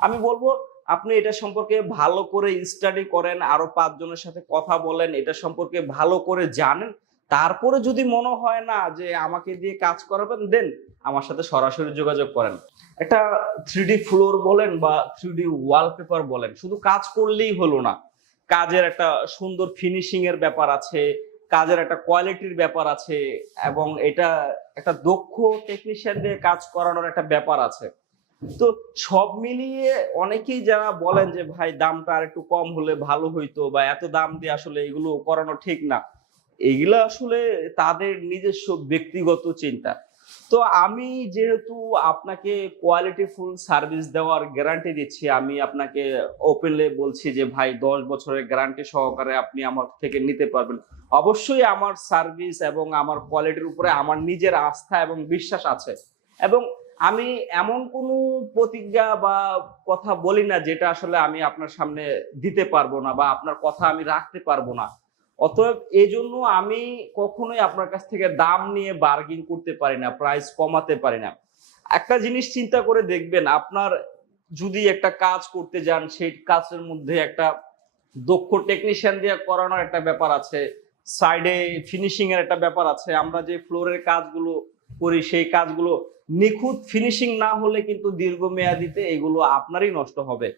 আমি বলবো আপনি এটা সম্পর্কে ভালো করে স্টাডি করেন, আরো ৫ জনের সাথে কথা বলেন, এটা সম্পর্কে ভালো করে জানেন। তারপরে যদি মনে হয় না যে আমাকে দিয়ে কাজ করাবেন, দেন আমার সাথে সরাসরি যোগাযোগ করেন। একটা 3D ফ্লোর বলেন বা 3D ওয়ালপেপার বলেন, শুধু কাজ করলেই হলো না। কাজের একটা সুন্দর ফিনিশিং এর ব্যাপার আছে, কাজের একটা কোয়ালিটির ব্যাপার আছে, এবং এটা একটা দক্ষ টেকনিশিয়ান দিয়ে কাজ করানোর একটা ব্যাপার আছে। তো সব মিলিয়ে অনেকেই যারা বলেন যে ভাই দামটা আর একটু কম হলে ভালো হইতো, বা এত দাম দিয়ে আসলে এগুলো করানো ঠিক না, এগুলা আসলে তাদের নিজস্ব ব্যক্তিগত চিন্তা। তো আমি যেহেতু আপনাকে কোয়ালিটি ফুল সার্ভিস দেওয়ার গ্যারান্টি দিচ্ছি, আমি আপনাকে ওপেনলি বলছি যে ভাই 10 বছরের গ্যারান্টি সহকারে আপনি আমার থেকে নিতে পারবেন। অবশ্যই আমার সার্ভিস এবং আমার কোয়ালিটির উপরে আমার নিজের আস্থা এবং বিশ্বাস আছে, এবং আমি এমন কোনো প্রতিজ্ঞা বা কথা বলি না যেটা আসলে আমি আপনার সামনে দিতে পারবো না, বা আপনার কথা আমি রাখতে পারবো না। অতএব এই জন্য আমি কখনোই আপনার কাছ থেকে দাম নিয়ে বার্গেন করতে পারি না, প্রাইস কমাতে পারি না। একটা জিনিস চিন্তা করে দেখবেন, আপনার যদি একটা কাজ করতে যান, সেই কাজের মধ্যে একটা দক্ষ টেকনিশিয়ান দিয়ে করানোর একটা ব্যাপার আছে, সাইডে ফিনিশিং এর একটা ব্যাপার আছে। আমরা যে ফ্লোরের কাজগুলো করি, সেই কাজগুলো নিখুঁত ফিনিশিং না হলে কিন্তু দীর্ঘমেয়াদীতে এগুলো আপনারই নষ্ট হবে।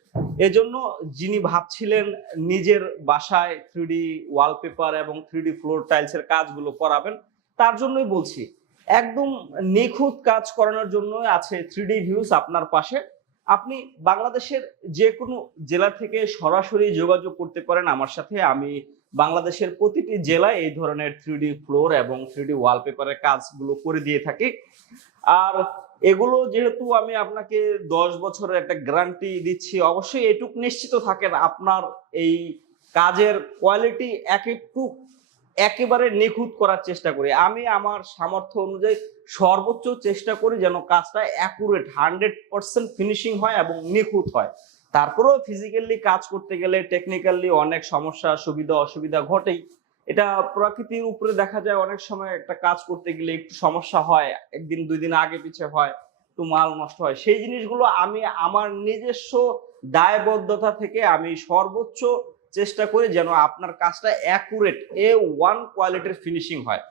এজন্য যিনি ভাবছিলেন নিজের বাসায় 3D ওয়ালপেপার এবং 3D ফ্লোর টাইলস এর কাজগুলো করাবেন, তার জন্যই বলছি, একদম নিখুঁত কাজ করানোর জন্য আছে 3D ভিউস আপনার পাশে। আপনি বাংলাদেশের যে কোনো জেলা থেকে সরাসরি যোগাযোগ করতে পারেন আমার সাথে। আমি বাংলাদেশের প্রতিটি জেলায় এই ধরনের 3D ফ্লোর এবং 3D ওয়ালপেপারের কাজগুলো করে দিয়ে থাকি। আর এগুলো যেহেতু আমি আপনাকে 10 বছরের একটা গ্যারান্টি দিচ্ছি, অবশ্যই এটুক নিশ্চিত থাকেন আপনার এই কাজের কোয়ালিটি একেবারে নিখুঁত করার চেষ্টা করি। আমি আমার সামর্থ্য অনুযায়ী সর্বোচ্চ চেষ্টা করি যেন কাজটা অ্যাকুরেট 100% ফিনিশিং হয় এবং নিখুঁত হয়। তারপরেও ফিজিক্যালি কাজ করতে গেলে টেকনিক্যালি অনেক সমস্যা সুবিধা অসুবিধা ঘটেই। এটা প্রকৃতির উপরে দেখা যায়, অনেক সময় একটা কাজ করতে গেলে একটু সমস্যা হয়, একদিন 2 দিন আগে পিছে হয়, একটু মাল নষ্ট হয়। সেই জিনিসগুলো আমি আমার নিজস্ব দায়বদ্ধতা থেকে আমি সর্বোচ্চ চেষ্টা করি যেন আপনার কাজটা অ্যাকুরেট A1 কোয়ালিটির ফিনিশিং হয়।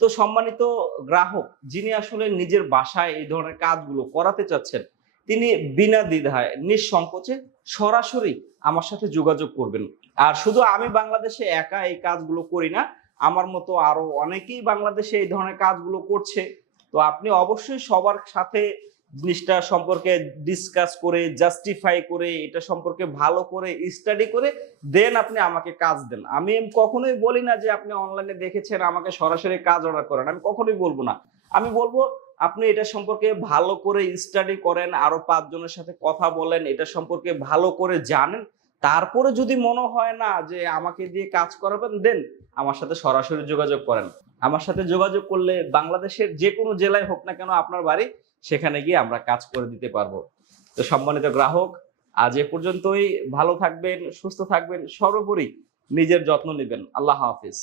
তো সম্মানিত গ্রাহক, যিনি আসলে নিজের বাসায় এই ধরনের কাজগুলো করাতে চাচ্ছেন, তিনি বিনা দ্বিধায় নিঃসংকোচে সরাসরি আমার সাথে যোগাযোগ করবেন। আর শুধু আমি বাংলাদেশে একা এই কাজগুলো করি না, আমার মতো আরো অনেকেই বাংলাদেশে এই ধরনের কাজগুলো করছে। তো আপনি অবশ্যই সবার সাথে জিনিসটা সম্পর্কে ডিসকাস করে, জাস্টিফাই করে, এটা সম্পর্কে ভালো করে স্টাডি করে দেন আপনি আমাকে কাজ দেন। আমি কখনোই বলি না যে আপনি অনলাইনে দেখেছেন আমাকে সরাসরি কাজ অর্ডার করেন, আমি কখনোই বলবো না। আমি বলবো আপনি এটা সম্পর্কে ভালো করে স্টাডি করেন, আরো ৫ জনের সাথে কথা বলেন, এটা সম্পর্কে ভালো করে জানেন। তারপরে যদি মনে হয় না যে আমাকে দিয়ে কাজ করাবেন, দেন আমার সাথে সরাসরি যোগাযোগ করেন। আমার সাথে যোগাযোগ করলে বাংলাদেশের যে কোনো জেলায় হোক না কেন আপনার বাড়ি, সেখানে গিয়ে আমরা কাজ করে দিতে পারবো। তো সম্মানিত গ্রাহক, আজ এ পর্যন্তই। ভালো থাকবেন, সুস্থ থাকবেন, সর্বোপরি নিজের যত্ন নেবেন। আল্লাহ হাফিজ।